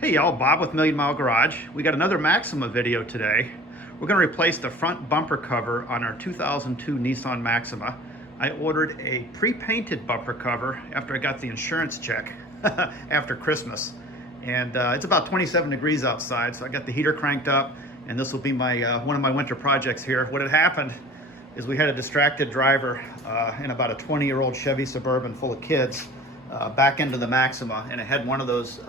Hey y'all, Bob with Million Mile Garage. We got another Maxima video today. We're going to replace the front bumper cover on our 2002 Nissan Maxima. I ordered a pre-painted bumper cover after I got the insurance check after Christmas. And it's about 27 degrees outside, so I got the heater cranked up, and this will be my one of my winter projects here. What had happened is we had a distracted driver in about a 20-year-old Chevy Suburban full of kids back into the Maxima, and it had one of those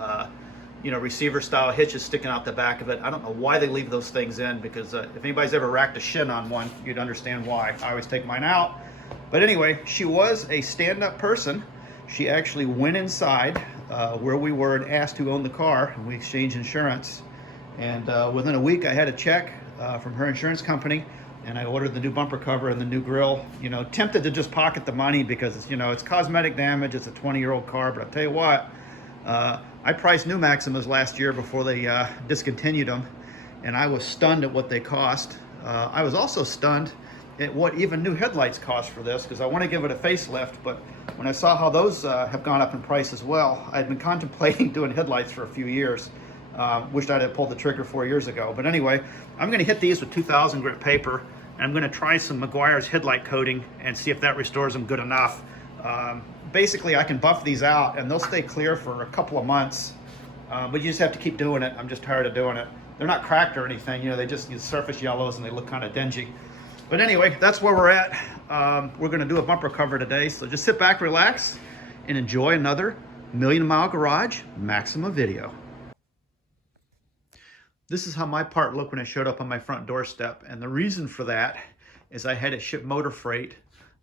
receiver style hitches sticking out the back of it. I don't know why they leave those things in, because if anybody's ever racked a shin on one, you'd understand why. I always take mine out. But anyway, she was a stand-up person. She actually went inside where we were and asked who owned the car, and we exchanged insurance. And within a week, I had a check from her insurance company, and I ordered the new bumper cover and the new grille. Tempted to just pocket the money because it's cosmetic damage. It's a 20-year-old car, but I'll tell you what, I priced new Maximas last year before they discontinued them, and I was stunned at what they cost. I was also stunned at what even new headlights cost for this, because I want to give it a facelift, but when I saw how those have gone up in price as well, I'd been contemplating doing headlights for a few years. Wished I'd have pulled the trigger 4 years ago. But anyway, I'm going to hit these with 2000 grit paper, and I'm going to try some Meguiar's headlight coating and see if that restores them good enough. Basically, I can buff these out and they'll stay clear for a couple of months, but you just have to keep doing it. I'm just tired of doing it. They're not cracked or anything, they just use surface yellows and they look kind of dingy. But anyway, that's where we're at. We're going to do a bumper cover today, so just sit back, relax, and enjoy another Million Mile Garage Maxima video. This is how my part looked when it showed up on my front doorstep, and the reason for that is I had it shipped motor freight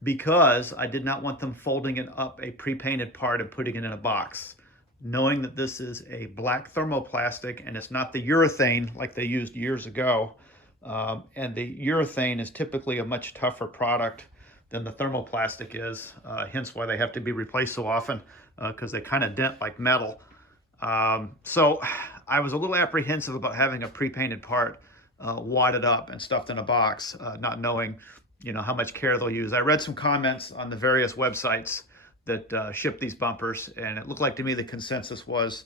because I did not want them folding it up a pre-painted part and putting it in a box. Knowing that this is a black thermoplastic and it's not the urethane like they used years ago, and the urethane is typically a much tougher product than the thermoplastic is, hence why they have to be replaced so often, because they kind of dent like metal. So I was a little apprehensive about having a pre-painted part wadded up and stuffed in a box, not knowing how much care they'll use. I read some comments on the various websites that ship these bumpers, and it looked like to me the consensus was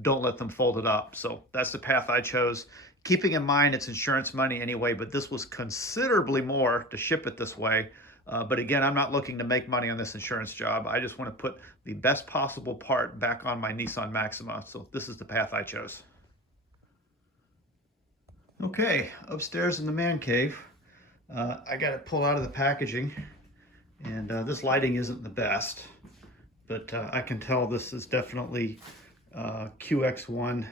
don't let them fold it up. So that's the path I chose, keeping in mind it's insurance money anyway, but this was considerably more to ship it this way. But again, I'm not looking to make money on this insurance job. I just want to put the best possible part back on my Nissan Maxima. So this is the path I chose. Okay, upstairs in the man cave. I got it pulled out of the packaging, and this lighting isn't the best, but I can tell this is definitely QX1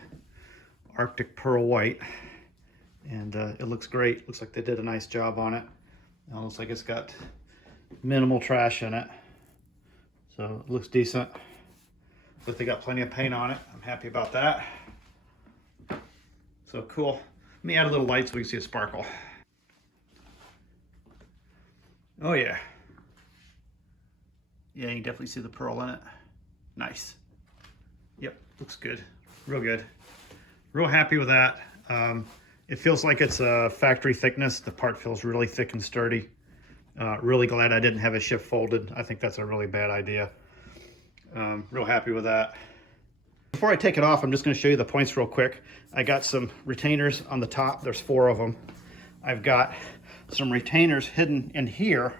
Arctic Pearl White, and it looks great. Looks like they did a nice job on it. It looks like it's got minimal trash in it, so it looks decent, but they got plenty of paint on it. I'm happy about that. So cool. Let me add a little light so we can see a sparkle. Oh yeah. Yeah, you can definitely see the pearl in it. Nice. Yep, looks good. Real good. Real happy with that. It feels like it's a factory thickness. The part feels really thick and sturdy. Really glad I didn't have it ship folded. I think that's a really bad idea. Real happy with that. Before I take it off, I'm just going to show you the points real quick. I got some retainers on the top. There's 4 of them. I've got some retainers hidden in here,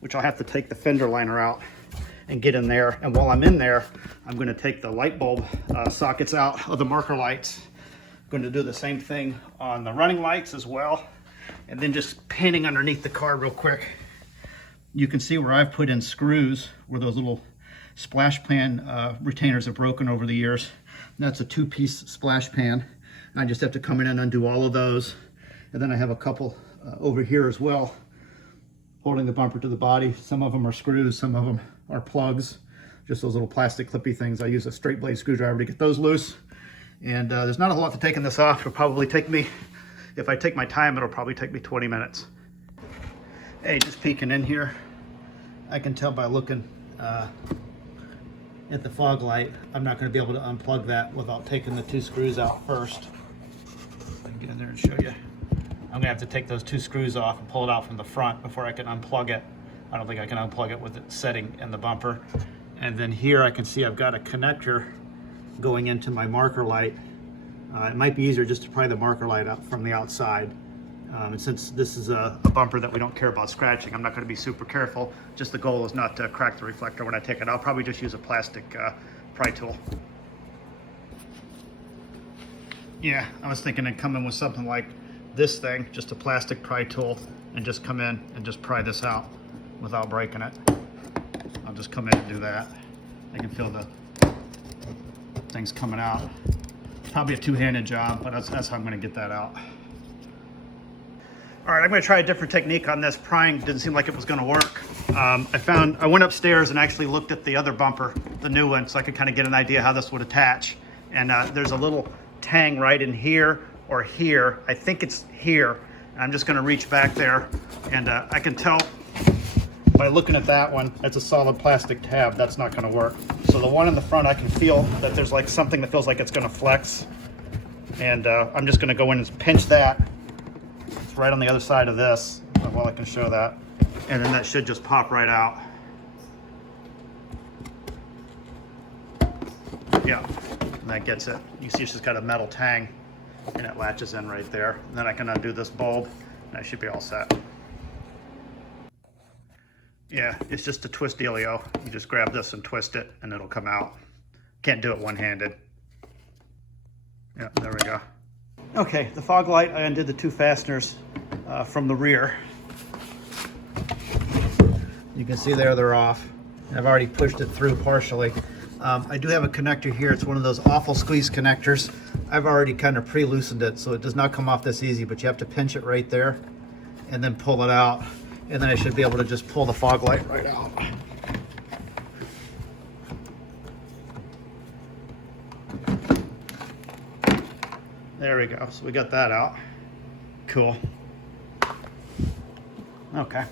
which I'll have to take the fender liner out and get in there. And while I'm in there, I'm going to take the light bulb sockets out of the marker lights. I'm going to do the same thing on the running lights as well. And then just painting underneath the car real quick. You can see where I've put in screws where those little splash pan retainers have broken over the years. And that's a 2-piece splash pan. And I just have to come in and undo all of those. And then I have a couple over here as well, holding the bumper to the body. Some of them are screws, some of them are plugs, just those little plastic clippy things. I use a straight blade screwdriver to get those loose. And there's not a whole lot to taking this off. It'll probably take me, if I take my time, it'll probably take me 20 minutes. Hey, just peeking in here, I can tell by looking at the fog light, I'm not going to be able to unplug that without taking the 2 screws out first. I can get in there and show you. I'm gonna have to take those 2 screws off and pull it out from the front before I can unplug it. I don't think I can unplug it with it setting in the bumper. And then here I can see I've got a connector going into my marker light It might be easier just to pry the marker light up from the outside. And since this is a bumper that we don't care about scratching, I'm not going to be super careful. Just the goal is not to crack the reflector when I take it. I'll probably just use a plastic pry tool. Yeah, I was thinking of coming with something like this thing, just a plastic pry tool, and just come in and just pry this out without breaking it. I'll just come in and do that. I can feel the things coming out. Probably a two-handed job, but that's how I'm going to get that out. All right, I'm going to try a different technique on this. Prying didn't seem like it was going to work. I went upstairs and actually looked at the other bumper, the new one, so I could kind of get an idea how this would attach. And there's a little tang right in here or here. I think it's here. I'm just going to reach back there, and I can tell by looking at that one, that's a solid plastic tab. That's not going to work. So the one in the front, I can feel that there's like something that feels like it's going to flex. And I'm just going to go in and pinch that. It's right on the other side of this. Well, I can show that. And then that should just pop right out. Yeah, and that gets it. You see it's just got a metal tang, and it latches in right there. And then I can undo this bulb, and I should be all set. Yeah, it's just a twist dealio. You just grab this and twist it, and it'll come out. Can't do it one-handed. Yeah, there we go. Okay, the fog light, I undid the two fasteners from the rear. You can see there they're off. I've already pushed it through partially. I do have a connector here. It's one of those awful squeeze connectors. I've already kind of pre-loosened it, so it does not come off this easy, but you have to pinch it right there and then pull it out. And then I should be able to just pull the fog light right out. There we go. So we got that out. Cool. Okay.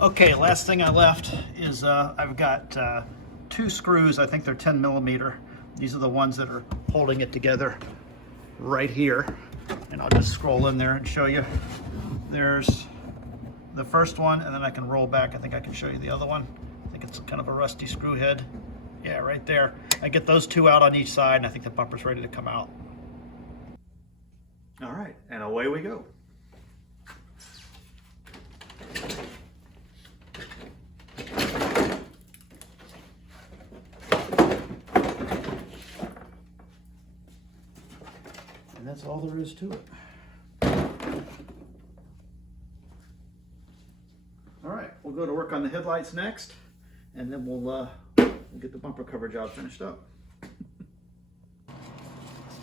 Okay, last thing I left is I've got two screws. I think they're 10 millimeter. These are the ones that are holding it together right here. And I'll just scroll in there and show you. There's the first one, and then I can roll back. I think I can show you the other one. I think it's kind of a rusty screw head. Yeah, right there. I get those two out on each side, and I think the bumper's ready to come out. All right, and away we go. And that's all there is to it. All right, we'll go to work on the headlights next, and then we'll get the bumper cover job finished up.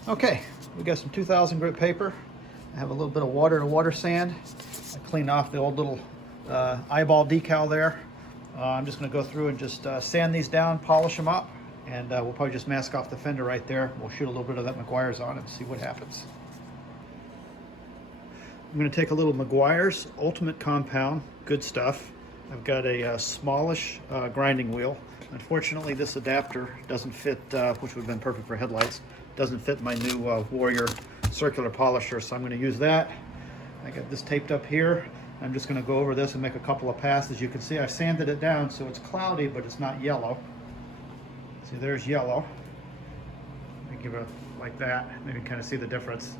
Okay, we got some 2000 grit paper. I have a little bit of water and water sand. I cleaned off the old little eyeball decal there. I'm just going to go through and just sand these down, polish them up. And we'll probably just mask off the fender right there. We'll shoot a little bit of that Meguiar's on it and see what happens. I'm going to take a little Meguiar's Ultimate Compound, good stuff. I've got a smallish grinding wheel. Unfortunately, this adapter doesn't fit, which would have been perfect for headlights, doesn't fit my new Warrior circular polisher, so I'm going to use that. I got this taped up here. I'm just going to go over this and make a couple of passes. You can see I sanded it down so it's cloudy, but it's not yellow. See, there's yellow. Let me give it like that. Maybe kind of see the difference.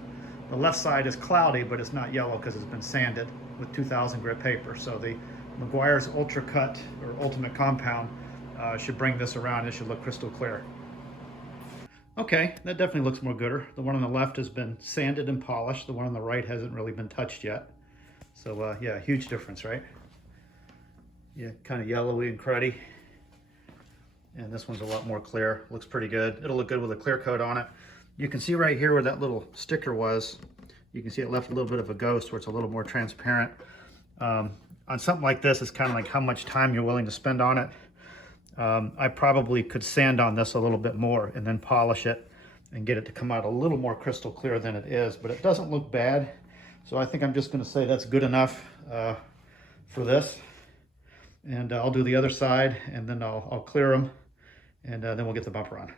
The left side is cloudy, but it's not yellow because it's been sanded with 2000 grit paper. So the Meguiar's Ultra Cut or Ultimate Compound should bring this around. It should look crystal clear. Okay, that definitely looks more gooder. The one on the left has been sanded and polished. The one on the right hasn't really been touched yet. So yeah, huge difference, right? Yeah, kind of yellowy and cruddy. And this one's a lot more clear. Looks pretty good. It'll look good with a clear coat on it. You can see right here where that little sticker was. You can see it left a little bit of a ghost where it's a little more transparent. On something like this, it's kind of like how much time you're willing to spend on it. I probably could sand on this a little bit more and then polish it and get it to come out a little more crystal clear than it is, but it doesn't look bad. So I think I'm just going to say that's good enough for this. And I'll do the other side, and then I'll clear them and then we'll get the bumper on.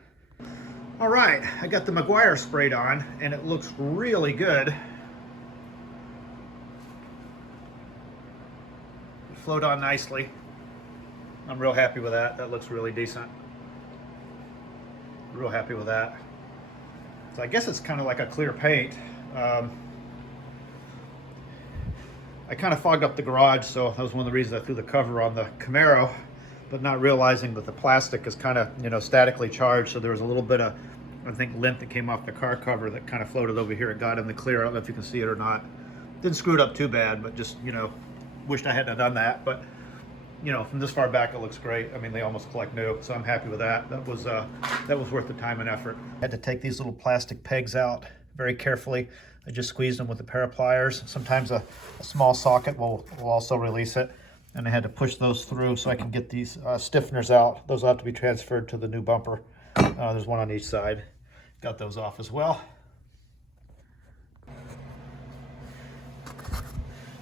All right, I got the Maguire sprayed on, and it looks really good. It flowed on nicely. I'm real happy with that. That looks really decent. Real happy with that. So I guess it's kind of like a clear paint. I kind of fogged up the garage, so that was one of the reasons I threw the cover on the Camaro, but not realizing that the plastic is kind of, statically charged. So there was a little bit of, I think, lint that came off the car cover that kind of floated over here. It got in the clear. I don't know if you can see it or not. Didn't screw it up too bad, but just, wished I hadn't done that. But, from this far back, it looks great. I mean, they almost look like new, so I'm happy with that. That was worth the time and effort. I had to take these little plastic pegs out very carefully. I just squeezed them with a pair of pliers. Sometimes a small socket will also release it. And I had to push those through so I can get these stiffeners out. Those will have to be transferred to the new bumper. There's one on each side. Got those off as well.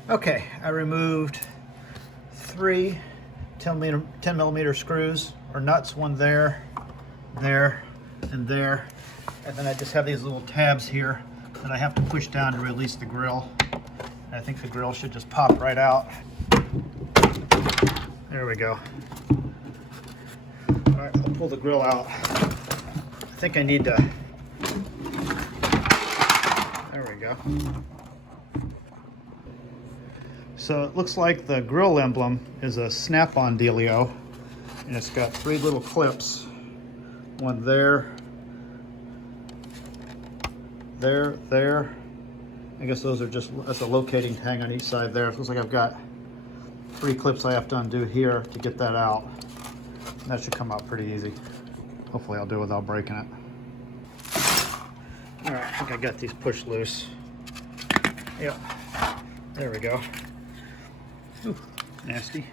Okay, I removed 3 10 millimeter screws or nuts, one there, there, and there. And then I just have these little tabs here that I have to push down to release the grill. And I think the grill should just pop right out. There we go. All right, I'll pull the grill out. I think I need to, there we go. So it looks like the grill emblem is a snap-on dealio, and it's got 3 little clips. One there, there. I guess those are that's a locating tang on each side there. It looks like I've got 3 clips I have to undo here to get that out. And that should come out pretty easy. Hopefully I'll do it without breaking it. All right, I think I got these pushed loose. Yep, there we go. Ooh, nasty.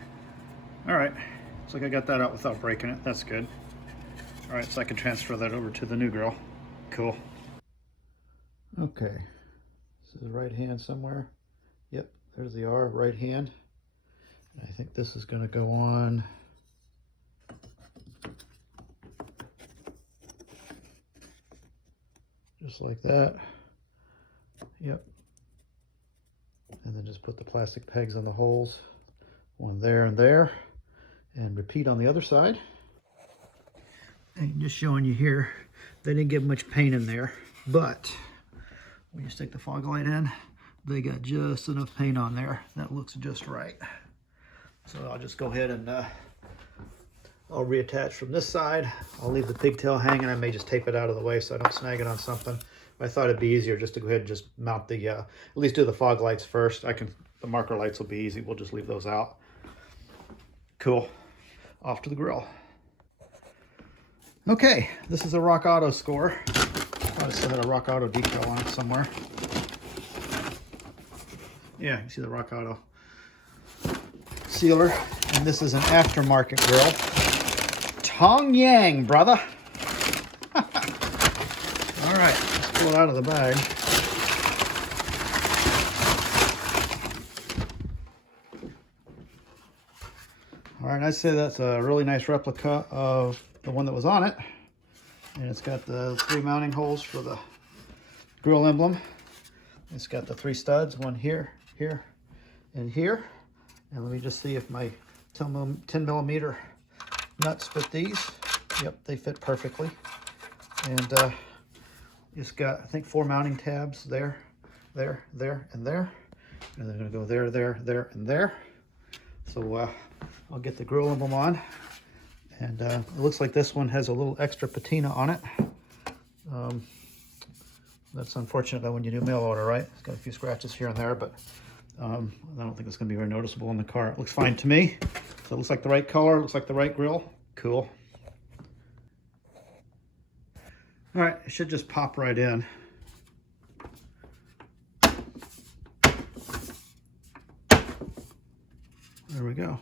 All right, looks like I got that out without breaking it. That's good. All right, so I can transfer that over to the new grill. Cool. Okay, this is right hand somewhere. Yep, there's the R, right hand. I think this is going to go on just like that. Yep. And then just put the plastic pegs on the holes, one there and there, and repeat on the other side. And just showing you here, they didn't get much paint in there, but when you stick the fog light in, they got just enough paint on there. That looks just right. So I'll just go ahead and I'll reattach from this side. I'll leave the pigtail hanging. I may just tape it out of the way so I don't snag it on something. I thought it'd be easier just to go ahead and just mount the, at least do the fog lights first. The marker lights will be easy. We'll just leave those out. Cool. Off to the grill. Okay, this is a Rock Auto score. I still had a Rock Auto decal on it somewhere. Yeah, you can see the Rock Auto sealer. And this is an aftermarket grill. Tong Yang, brother. All right, let's pull it out of the bag. All right, I'd say that's a really nice replica of the one that was on it. And it's got the 3 mounting holes for the grill emblem. It's got the 3 studs, one here, here, and here. And let me just see if my 10 millimeter nuts fit these. Yep, they fit perfectly. And it's got, I think, 4 mounting tabs there, there, there, and there. And they're gonna go there, there, there, and there. So I'll get the grill emblem on. And it looks like this one has a little extra patina on it. That's unfortunate though when you do mail order, right? It's got a few scratches here and there, but I don't think it's gonna be very noticeable in the car. It looks fine to me. So it looks like the right color, looks like the right grill. Cool. All right, it should just pop right in. There we go.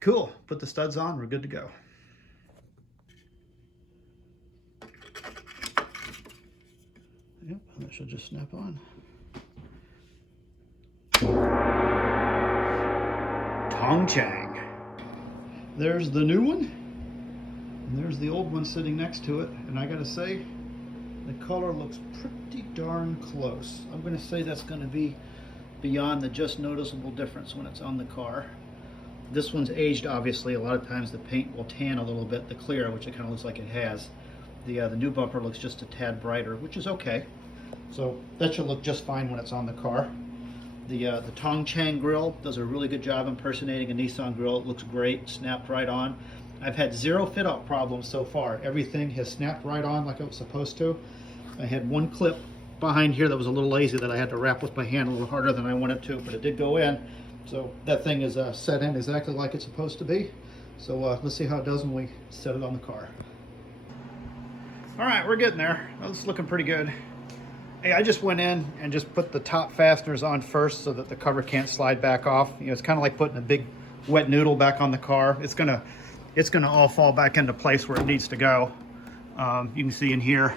Cool, put the studs on, we're good to go. Yep, and that should just snap on. Tong Chang. There's the new one, and there's the old one sitting next to it. And I gotta say, the color looks pretty darn close. I'm gonna say that's gonna be beyond the just noticeable difference when it's on the car. This one's aged, obviously. A lot of times the paint will tan a little bit, the clear, which it kind of looks like it has. The new bumper looks just a tad brighter, which is okay. So that should look just fine when it's on the car. The Tong Chang grill does a really good job impersonating a Nissan grill. It looks great, snapped right on. I've had zero fit out problems so far. Everything has snapped right on like it was supposed to. I had one clip behind here that was a little lazy that I had to wrap with my hand a little harder than I wanted to, but it did go in. So that thing is set in exactly like it's supposed to be. So let's see how it does when we set it on the car. All right, we're getting there. That's looking pretty good. Hey, I just went in and just put the top fasteners on first so that the cover can't slide back off. You know, it's kind of like putting a big wet noodle back on the car. It's gonna all fall back into place where it needs to go. You can see in here.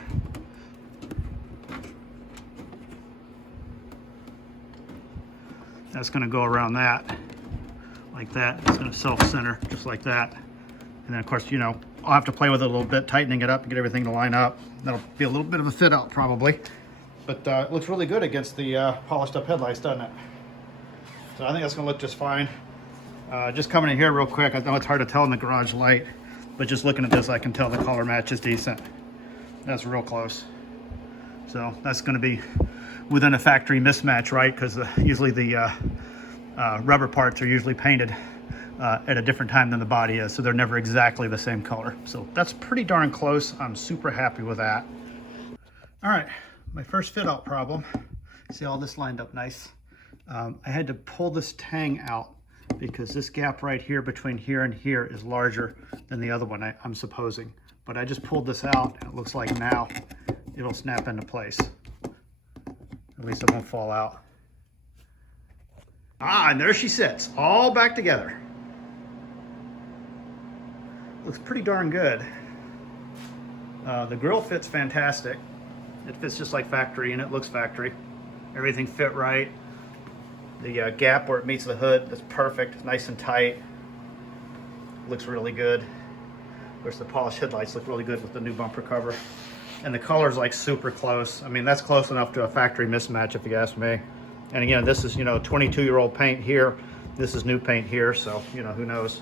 That's gonna go around that, like that. It's gonna self-center just like that. And then of course, you know, I'll have to play with it a little bit, tightening it up and get everything to line up. That'll be a little bit of a fit out probably. But it looks really good against the polished up headlights, doesn't it? So I think that's gonna look just fine. Just coming in here real quick, I know it's hard to tell in the garage light, but just looking at this, I can tell the color match is decent. That's real close. So that's gonna be within a factory mismatch, right? Because usually the rubber parts are usually painted at a different time than the body is, so they're never exactly the same color. So that's pretty darn close. I'm super happy with that. All right. My first fit out problem, see all this lined up nice. I had to pull this tang out because this gap right here between here and here is larger than the other one, I'm supposing. But I just pulled this out and it looks like now it'll snap into place. At least it won't fall out. Ah, and there she sits, all back together. Looks pretty darn good. The grill fits fantastic. It fits just like factory and it looks factory. Everything fit right. The gap where it meets the hood is perfect, it's nice and tight. Looks really good. Of course, the polished headlights look really good with the new bumper cover. And the color's like super close. I mean, that's close enough to a factory mismatch if you ask me. And again, this is, you know, 22-year-old paint here. This is new paint here, so, you know, who knows.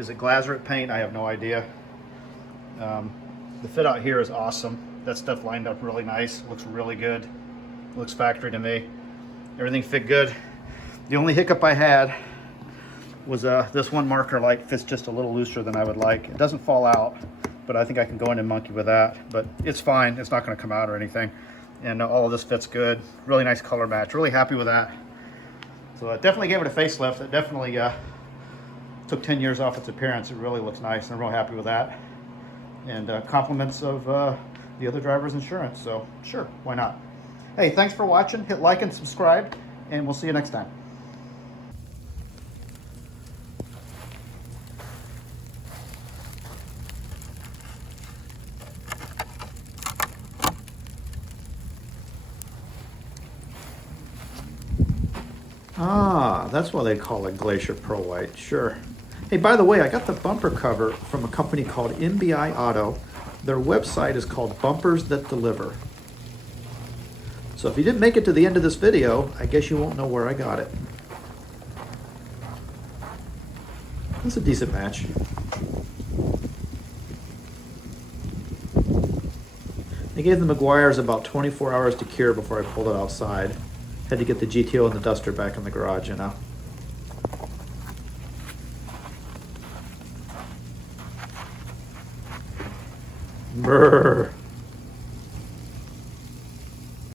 Is it Glazeret paint? I have no idea. The fit out here is awesome. That stuff lined up really nice. Looks really good. Looks factory to me. Everything fit good. The only hiccup I had was this one marker light fits just a little looser than I would like. It doesn't fall out, but I think I can go in and monkey with that. But it's fine. It's not going to come out or anything. And all of this fits good. Really nice color match. Really happy with that. So I definitely gave it a facelift. It definitely took 10 years off its appearance. It really looks nice. I'm real happy with that. And compliments of the other driver's insurance. So sure, why not? Hey, thanks for watching. Hit like and subscribe, and we'll see you next time. Ah, that's why they call it Glacier Pearl White, sure. Hey, by the way, I got the bumper cover from a company called MBI Auto. Their website is called Bumpers That Deliver. So if you didn't make it to the end of this video, I guess you won't know where I got it. That's a decent match. They gave the Meguiar's about 24 hours to cure before I pulled it outside. Had to get the GTO and the Duster back in the garage, you know. Brrr.